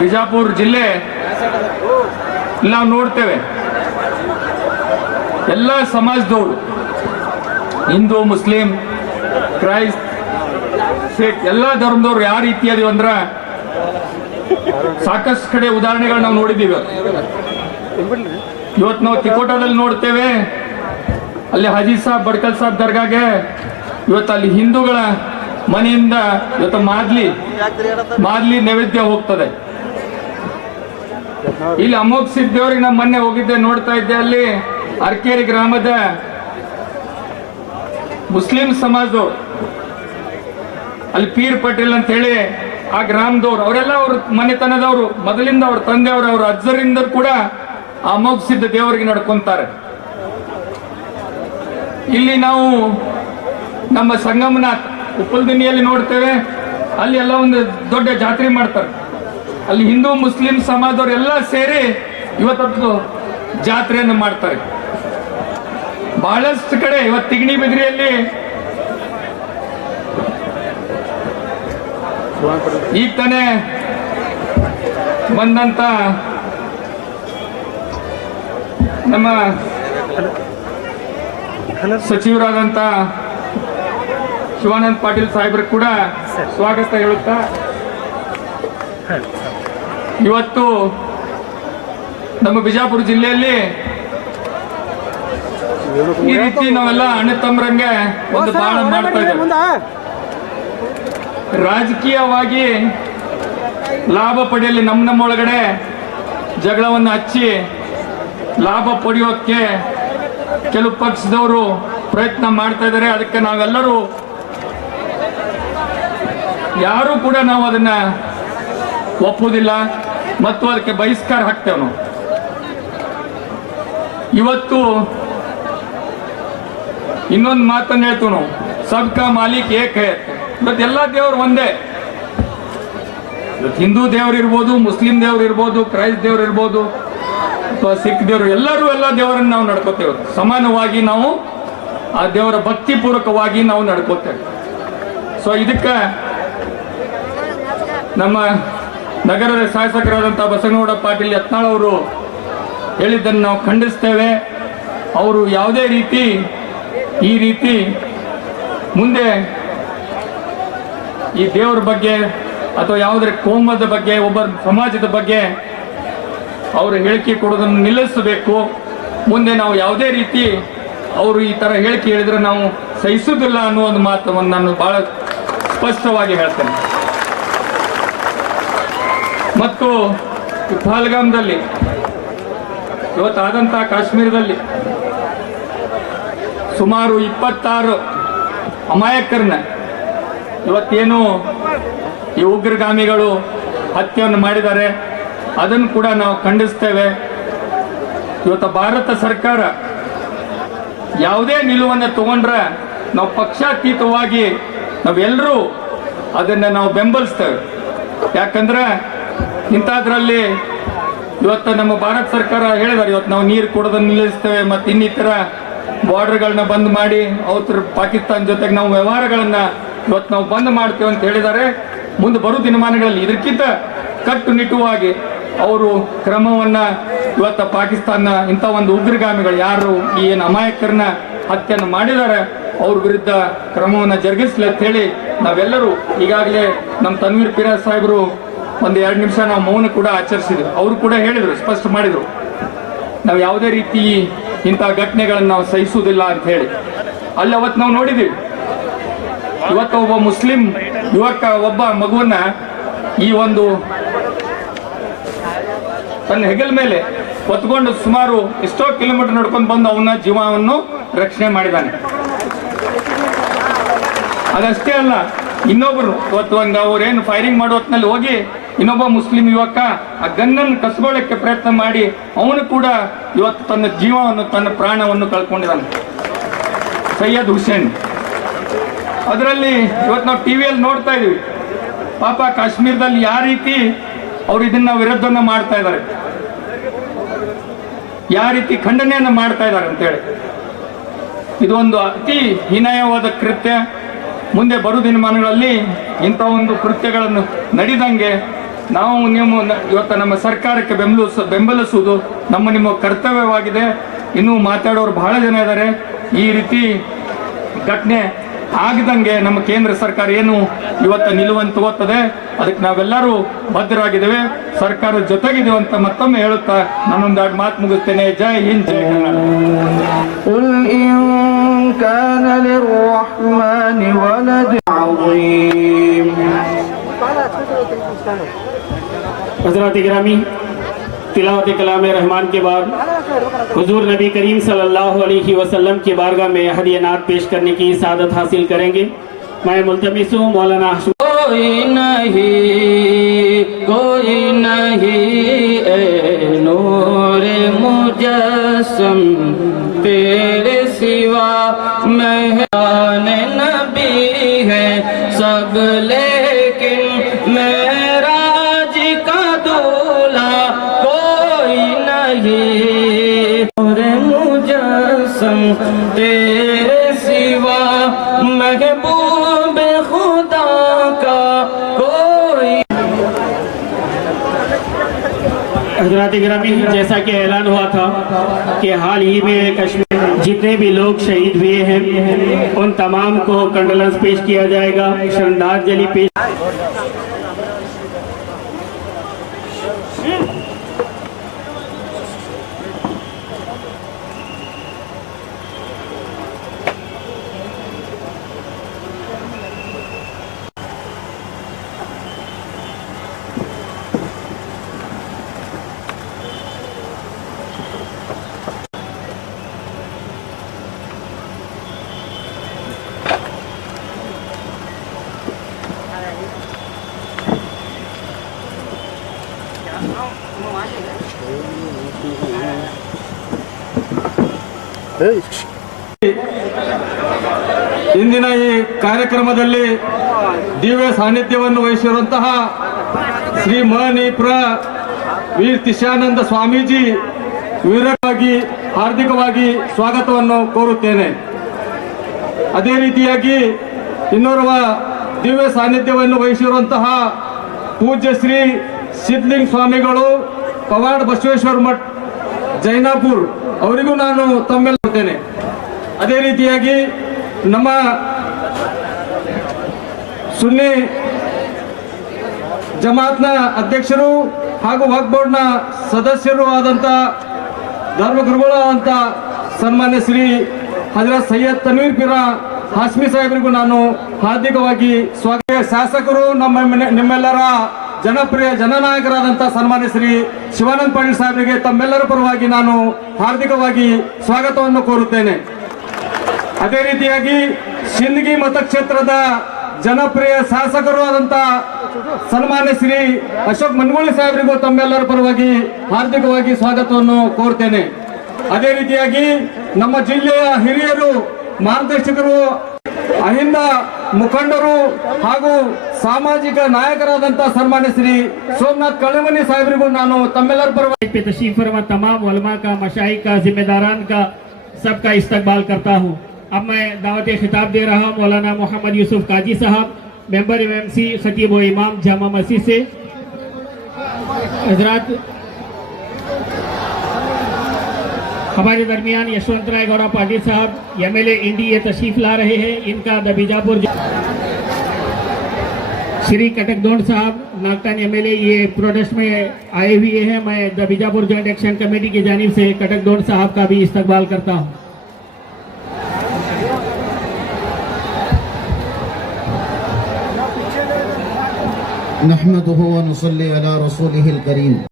ಬಿಜಾಪುರ ಜಿಲ್ಲೆ ನಾವು ನೋಡ್ತೇವೆ. ಎಲ್ಲ ಸಮಾಜದವರು, ಹಿಂದೂ, ಮುಸ್ಲಿಂ, ಕ್ರೈಸ್ತ್, ಸಿಖ್, ಎಲ್ಲ ಧರ್ಮದವ್ರು ಯಾವ ರೀತಿ ಅಂದ್ರ ಸಾಕಷ್ಟು ಕಡೆ ಉದಾಹರಣೆಗಳು ನಾವು ನೋಡಿದ್ದೀವಿ ಇವತ್ತು ನಾವು ತಿಕೋಟದಲ್ಲಿ ನೋಡ್ತೇವೆ. ಅಲ್ಲಿ ಹಾಜಿ ಸಾಬ್, ಬಡ್ಕಲ್ ಸಾಬ್ ದರ್ಗಾಗೆ ಇವತ್ತು ಅಲ್ಲಿ ಹಿಂದೂಗಳ ಮನೆಯಿಂದ ಇವತ್ತು ಮಾದ್ಲಿ ಮಾದ್ಲಿ ನೈವೇದ್ಯ ಹೋಗ್ತದೆ. ಇಲ್ಲಿ ಅಮೋಘ ಸಿದ್ದೇವ್ರಿಗೆ ನಮ್ಮ ಮೊನ್ನೆ ಹೋಗಿದ್ದೆ ನೋಡ್ತಾ ಇದ್ದೆ ಅಲ್ಲಿ, ಅರ್ಕೇರಿ ಗ್ರಾಮದ ಮುಸ್ಲಿಂ ಸಮಾಜದವ್ರು. ಅಲ್ಲಿ ಪೀರ್ ಪಟೇಲ್ ಅಂತ ಹೇಳಿ ಆ ಗ್ರಾಮದವ್ರು. ಅವರೆಲ್ಲ ಅವ್ರ ಮನೆತನದವರು. ಮೊದಲಿಂದ ಅವ್ರ ತಂದೆಯವರು, ಅವ್ರ ಅಜ್ಜರಿಂದ ಕೂಡ ಆ ಅಮೋಘ ಸಿದ್ಧ ದೇವರಿಗೆ ನಡ್ಕೊಂತಾರೆ. ಇಲ್ಲಿ ನಾವು ನಮ್ಮ ಸಂಗಮನಾಥ್ ಉಪ್ಪಲ್ದಿನಿಯಲ್ಲಿ ನೋಡ್ತೇವೆ. ಅಲ್ಲಿ ಎಲ್ಲ ಒಂದು ದೊಡ್ಡ ಜಾತ್ರೆ ಮಾಡ್ತಾರೆ. ಅಲ್ಲಿ ಹಿಂದೂ ಮುಸ್ಲಿಂ ಸಮಾಜದವರೆಲ್ಲ ಸೇರಿ ಇವತ್ತದ್ದು ಜಾತ್ರೆಯನ್ನು ಮಾಡ್ತಾರೆ. ಬಹಳಷ್ಟು ಕಡೆ ಇವತ್ತು ತಿಗಣಿ ಬಿದ್ರಿಯಲ್ಲಿ ಈಗ ತಾನೇ ಬಂದಂತ ನಮ್ಮ ಸಚಿವರಾದಂತ ಶಿವಾನಂದ್ ಪಾಟೀಲ್ ಸಾಹೇಬ್ರು ಕೂಡ ಸ್ವಾಗತ ಹೇಳುತ್ತಾ ಇವತ್ತು ನಮ್ಮ ಬಿಜಾಪುರ ಜಿಲ್ಲೆಯಲ್ಲಿ ಈ ರೀತಿ ನಾವೆಲ್ಲ ಅಣ್ಣ ತಮ್ಮರಂಗೆ ಒಂದು ಬಾಳ ಮಾಡ್ತಾ ಇದ್ದೇವೆ. ರಾಜಕೀಯವಾಗಿ ಲಾಭ ಪಡೆಯಲಿ ನಮ್ಮ ನಮ್ಮ ಒಳಗಡೆ ಜಗಳವನ್ನು ಹಚ್ಚಿ ಲಾಭ ಪಡೆಯೋಕ್ಕೆ ಕೆಲವು ಪಕ್ಷದವರು ಪ್ರಯತ್ನ ಮಾಡ್ತಾ ಇದ್ದಾರೆ. ಅದಕ್ಕೆ ನಾವೆಲ್ಲರೂ ಯಾರೂ ಕೂಡ ನಾವು ಅದನ್ನ ಒಪ್ಪುವುದಿಲ್ಲ. ಮತ್ತು ಅದಕ್ಕೆ ಬಹಿಷ್ಕಾರ ಹಾಕ್ತೇವೆ ನಾವು ಇವತ್ತು ಇನ್ನೊಂದು ಮಾತನ್ನು ಹೇಳ್ತೀವಿ ನಾವು ಸಬ್ಕಾ ಮಾಲೀಕ್ ಏಕ್ ಇವತ್ತು ಎಲ್ಲ ದೇವರು ಒಂದೇ. ಇವತ್ತು ಹಿಂದೂ ದೇವರು ಇರ್ಬೋದು, ಮುಸ್ಲಿಂ ದೇವರು ಇರ್ಬೋದು, ಕ್ರೈಸ್ತ ದೇವರು ಇರ್ಬೋದು, ಅಥವಾ ಸಿಖ್ ದೇವರು, ಎಲ್ಲರೂ ಎಲ್ಲ ದೇವರನ್ನು ನಾವು ನಡ್ಕೋತೇವೆ. ಸಮಾನವಾಗಿ ನಾವು ಆ ದೇವರ ಭಕ್ತಿಪೂರ್ವಕವಾಗಿ ನಾವು ನಡ್ಕೋತೇವೆ. ಸೊ ಇದಕ್ಕೆ ನಮ್ಮ ನಗರದ ಶಾಸಕರಾದಂಥ ಬಸವನಗೌಡ ಪಾಟೀಲ್ ಯತ್ನಾಳ್ ಅವರು ಹೇಳಿದ್ದನ್ನು ನಾವು ಖಂಡಿಸ್ತೇವೆ. ಅವರು ಯಾವುದೇ ರೀತಿ ಈ ರೀತಿ ಮುಂದೆ ಈ ದೇವರ ಬಗ್ಗೆ ಅಥವಾ ಯಾವುದೇ ಕೋಮದ ಬಗ್ಗೆ, ಒಬ್ಬ ಸಮಾಜದ ಬಗ್ಗೆ ಅವರು ಹೇಳಿಕೆ ಕೊಡೋದನ್ನು ನಿಲ್ಲಿಸಬೇಕು. ಮುಂದೆ ನಾವು ಯಾವುದೇ ರೀತಿ ಅವರು ಈ ಥರ ಹೇಳಿಕೆ ಹೇಳಿದ್ರೆ ನಾವು ಸಹಿಸುವುದಿಲ್ಲ ಅನ್ನೋ ಒಂದು ಮಾತನ್ನು ನಾನು ಭಾಳ ಸ್ಪಷ್ಟವಾಗಿ ಹೇಳ್ತೇನೆ. ಮತ್ತು ಪಹಲ್ಗಾಮ್ದಲ್ಲಿ ಇವತ್ತಾದಂತಹ ಕಾಶ್ಮೀರದಲ್ಲಿ ಸುಮಾರು ಇಪ್ಪತ್ತಾರು ಅಮಾಯಕರನ್ನ ಇವತ್ತೇನು ಈ ಉಗ್ರಗಾಮಿಗಳು ಹತ್ಯೆಯನ್ನು ಮಾಡಿದ್ದಾರೆ. ಅದನ್ನು ಕೂಡ ನಾವು ಖಂಡಿಸ್ತೇವೆ. ಇವತ್ತು ಭಾರತ ಸರ್ಕಾರ ಯಾವುದೇ ನಿಲುವನ್ನು ತಗೊಂಡ್ರೆ ನಾವು ಪಕ್ಷಾತೀತವಾಗಿ ನಾವೆಲ್ಲರೂ ಅದನ್ನು ನಾವು ಬೆಂಬಲಿಸ್ತೇವೆ. ಯಾಕಂದ್ರೆ ಇಂಥದ್ರಲ್ಲಿ ಇವತ್ತು ನಮ್ಮ ಭಾರತ ಸರ್ಕಾರ ಹೇಳಿದಾರೆ, ಇವತ್ತು ನಾವು ನೀರು ಕೊಡೋದನ್ನು ನಿಲ್ಲಿಸ್ತೇವೆ ಮತ್ತು ಇನ್ನಿತರ ಬಾರ್ಡರ್ಗಳನ್ನ ಬಂದ್ ಮಾಡಿ ಅವತ್ರ ಪಾಕಿಸ್ತಾನ ಜೊತೆಗೆ ನಾವು ವ್ಯವಹಾರಗಳನ್ನ ಇವತ್ತು ನಾವು ಬಂದ್ ಮಾಡ್ತೇವೆ ಅಂತ ಹೇಳಿದ್ದಾರೆ ಮುಂದೆ ಬರುವ ದಿನಮಾನಗಳಲ್ಲಿ ಇದಕ್ಕಿಂತ ಕಟ್ಟುನಿಟ್ಟುವಾಗಿ ಅವರು ಕ್ರಮವನ್ನ ಇವತ್ತು ಪಾಕಿಸ್ತಾನ ಇಂಥ ಒಂದು ಉಗ್ರಗಾಮಿಗಳು ಯಾರು, ಈ ಏನು ಅಮಾಯಕರನ್ನ ಹತ್ಯೆಯನ್ನು ಮಾಡಿದ್ದಾರೆ ಅವ್ರ ವಿರುದ್ಧ ಕ್ರಮವನ್ನು ಜರುಗಿಸ್ಲಿ ಅಂತ ಹೇಳಿ ನಾವೆಲ್ಲರೂ ಈಗಾಗಲೇ ನಮ್ಮ ತನ್ವೀರ್ ಪಿರಾಜ್ ಸಾಹೇಬರು ಒಂದು ಎರಡು ನಿಮಿಷ ನಾವು ಮೌನ ಕೂಡ ಆಚರಿಸಿದ್ರು ಅವರು ಕೂಡ ಹೇಳಿದರು, ಸ್ಪಷ್ಟ ಮಾಡಿದರು. ನಾವು ಯಾವುದೇ ರೀತಿ ಇಂಥ ಘಟನೆಗಳನ್ನು ನಾವು ಸಹಿಸುವುದಿಲ್ಲ ಅಂತ ಹೇಳಿ. ಅಲ್ಲಿ ಅವತ್ತು ನಾವು ನೋಡಿದ್ದೀವಿ ಇವತ್ತು ಒಬ್ಬ ಮುಸ್ಲಿಂ ಯುವಕ, ಒಬ್ಬ ಮಗುವನ್ನ ಈ ಒಂದು ತನ್ನ ಹೆಗಲ ಮೇಲೆ ಹೊತ್ಕೊಂಡು ಸುಮಾರು ಎಷ್ಟೋ ಕಿಲೋಮೀಟರ್ ನಡ್ಕೊಂಡು ಬಂದು ಅವನ ಜೀವವನ್ನು ರಕ್ಷಣೆ ಮಾಡಿದ್ದಾನೆ. ಅದಷ್ಟೇ ಅಲ್ಲ, ಇನ್ನೊಬ್ರು, ಇವತ್ತು ಒಂದು ಅವ್ರೇನು ಫೈರಿಂಗ್ ಮಾಡೋ ಹೊತ್ನಲ್ಲಿ ಹೋಗಿ ಇನ್ನೊಬ್ಬ ಮುಸ್ಲಿಂ ಯುವಕ ಆ ಗನ್ನನ್ನು ಕಸ್ಕೊಳ್ಳೋಕ್ಕೆ ಪ್ರಯತ್ನ ಮಾಡಿ, ಅವನು ಕೂಡ ಇವತ್ತು ತನ್ನ ಜೀವವನ್ನು, ತನ್ನ ಪ್ರಾಣವನ್ನು ಕಳ್ಕೊಂಡಿದ್ದಾನೆ. ಸೈಯದ್ ಹುಸೇನ್. ಅದರಲ್ಲಿ ಇವತ್ತು ನಾವು ಟಿ ವಿಯಲ್ಲಿ ನೋಡ್ತಾ ಇದೀವಿ. ಪಾಪ ಕಾಶ್ಮೀರದಲ್ಲಿ ಯಾವ ರೀತಿ ಅವರು ಇದನ್ನ ವಿರುದ್ಧವನ್ನು ಮಾಡ್ತಾ ಇದ್ದಾರೆ. ಯಾವ ರೀತಿ ಖಂಡನೆಯನ್ನು ಮಾಡ್ತಾ ಇದ್ದಾರೆ ಅಂತೇಳಿ. ಇದೊಂದು ಅತಿ ಹೀನಾಯವಾದ ಕೃತ್ಯ. ಮುಂದೆ ಬರು ದಿನಮಾನಗಳಲ್ಲಿ ಇಂಥ ಒಂದು ಕೃತ್ಯಗಳನ್ನು ನಡಿದಂಗೆ ನಾವು ನಿಮ್ಮ ಇವತ್ತು ನಮ್ಮ ಸರ್ಕಾರಕ್ಕೆ ಬೆಂಬಲಿಸ ಬೆಂಬಲಿಸುವುದು ನಮ್ಮ ನಿಮ್ಮ ಕರ್ತವ್ಯವಾಗಿದೆ. ಇನ್ನೂ ಮಾತಾಡೋರು ಬಹಳ ಜನ ಇದ್ದಾರೆ. ಈ ರೀತಿ ಘಟನೆ ಆಗದಂಗೆ ನಮ್ಮ ಕೇಂದ್ರ ಸರ್ಕಾರ ಏನು ಇವತ್ತು ನಿಲುವನ್ನು ತಗೋತದೆ ಅದಕ್ಕೆ ನಾವೆಲ್ಲರೂ ಭದ್ರವಾಗಿದ್ದೇವೆ ಸರ್ಕಾರ ಜೊತೆಗಿದ್ದೇವೆ ಅಂತ ಮತ್ತೊಮ್ಮೆ ಹೇಳುತ್ತಾ ನಾನೊಂದೆರಡು ಮಾತು ಮುಗಿಸ್ತೇನೆ. ಜೈ ಹಿಂದ್, ಜೈ ಕರ್ನಾಟಕ. حضرات گرامی، تلاوت کلام رحمان کے بعد حضور نبی کریم صلی اللہ علیہ وسلم کے بارگاہ میں ہدیہ نعت پیش کرنے کی سعادت حاصل کریں گے۔ میں ملتمس ہوں، مولانا کوئی نہیں کوئی نہیں، اے نور مجسم، تیرے سوا میں تیرے سوا محبوب خدا کا کوئی حضرات گرامی، جیسا کہ اعلان ہوا تھا کہ حال ہی میں کشمیر جتنے بھی لوگ شہید ہوئے ہیں، ان تمام کو کنڈلنس پیش کیا جائے گا۔ شرندار جلی پیش ಇಂದಿನ ಈ ಕಾರ್ಯಕ್ರಮದಲ್ಲಿ ದಿವ್ಯ ಸಾನ್ನಿಧ್ಯವನ್ನು ವಹಿಸಿರುವಂತಹ ಶ್ರೀ ಮಹನೀಪ್ರ ವೀರ್ ತಿಶಾನಂದ ಸ್ವಾಮೀಜಿ ವಿವರವಾಗಿ ಹಾರ್ದಿಕವಾಗಿ ಸ್ವಾಗತವನ್ನು ಕೋರುತ್ತೇನೆ. ಅದೇ ರೀತಿಯಾಗಿ ಇನ್ನೋರ್ವ ದಿವ್ಯ ಸಾನ್ನಿಧ್ಯವನ್ನು ವಹಿಸಿರುವಂತಹ ಪೂಜ್ಯ ಶ್ರೀ ಸಿದ್ಲಿಂಗ್ ಸ್ವಾಮಿಗಳು, ಪವಾಡ್ ಬಸವೇಶ್ವರ ಮಠ್, ಜೈನಾಪುರ್. ಅವರಿಗೂ ನಾನು ತಮ್ಮೆಲ್ಲ ಅದೇ ರೀತಿಯಾಗಿ ನಮ್ಮ ಸುನ್ನಿ ಜಮಾತ್ನ ಅಧ್ಯಕ್ಷರು ಹಾಗೂ ವಕ್ ಬೋರ್ಡ್ನ ಸದಸ್ಯರು ಆದಂಥ ಧರ್ಮಗುರುಗಳು ಆದಂಥ ಸನ್ಮಾನ್ಯ ಶ್ರೀ ಹಜರತ್ ಸೈಯದ್ ತನ್ವೀರ್ ಪಿರ ಹಾಸ್ಮಿ ಸಾಹೇಬರಿಗೂ ನಾನು ಹಾರ್ದಿಕವಾಗಿ ಸ್ವಾಗತ. ಶಾಸಕರು, ನಮ್ಮ ನಿಮ್ಮೆಲ್ಲರ ಜನಪ್ರಿಯ ಜನನಾಯಕರಾದಂಥ ಸನ್ಮಾನ್ಯ ಶ್ರೀ ಶಿವಾನಂದ ಪಾಟೀಲ್ ಸಾಹೇಬರಿಗೆ ತಮ್ಮೆಲ್ಲರ ಪರವಾಗಿ ನಾನು ಹಾರ್ದಿಕವಾಗಿ ಸ್ವಾಗತವನ್ನು ಕೋರುತ್ತೇನೆ. ಅದೇ ರೀತಿಯಾಗಿ ಸಿಂದಗಿ ಮತಕ್ಷೇತ್ರದ ಜನಪ್ರಿಯ ಶಾಸಕರು ಆದಂತ ಸನ್ಮಾನ್ಯ ಶ್ರೀ ಅಶೋಕ್ ಮನ್ಗೋಳಿ ಸಾಹೇಬರಿಗೂ ತಮ್ಮೆಲ್ಲರ ಪರವಾಗಿ ಹಾರ್ದಿಕವಾಗಿ ಸ್ವಾಗತವನ್ನು ಕೋರ್ತೇನೆ. ಅದೇ ರೀತಿಯಾಗಿ ನಮ್ಮ ಜಿಲ್ಲೆಯ ಹಿರಿಯರು, ಮಾರ್ಗದರ್ಶಕರು ಅಹಿಂದ ಮುಖಂಡರು ಹಾಗೂ ಸಾಮಾಜಿಕ ನಾಯಕರಾದಂತಹ ಸನ್ಮಾನ್ಯ ಶ್ರೀ ಸೋಮನಾಥ್ ಕಳಮನಿ ಸಾಹೇಬರಿಗೂ ನಾನು ತಮ್ಮೆಲ್ಲರ ಪರವಾಗಿ تشریف فرما تمام علماء کا مشاہی کا ذمہ داران کا سب کا استقبال کرتا ہوں اب میں دعوت خطاب دے رہا ہوں مولانا محمد یوسف قاضی صاحب ممبر ایم سی خطیب و امام جامع مسیح سے حضرات ہمارے درمیان یسوانت رائے گوڑا پاٹل صاحب یمیلے انڈی یہ تشریف لا رہے ہیں، ان کا دبیجاپور شری کٹک دونڈ صاحب ناکتان یمیلے یہ پروڈسٹ میں آئے ہوئے ہیں، میں دا بیجاپور جوائنٹ ایکشن کمیٹی کے جانب سے کٹک دونڈ صاحب کا بھی استقبال کرتا ہوں۔ نحمده ونصلي على رسوله الكريم۔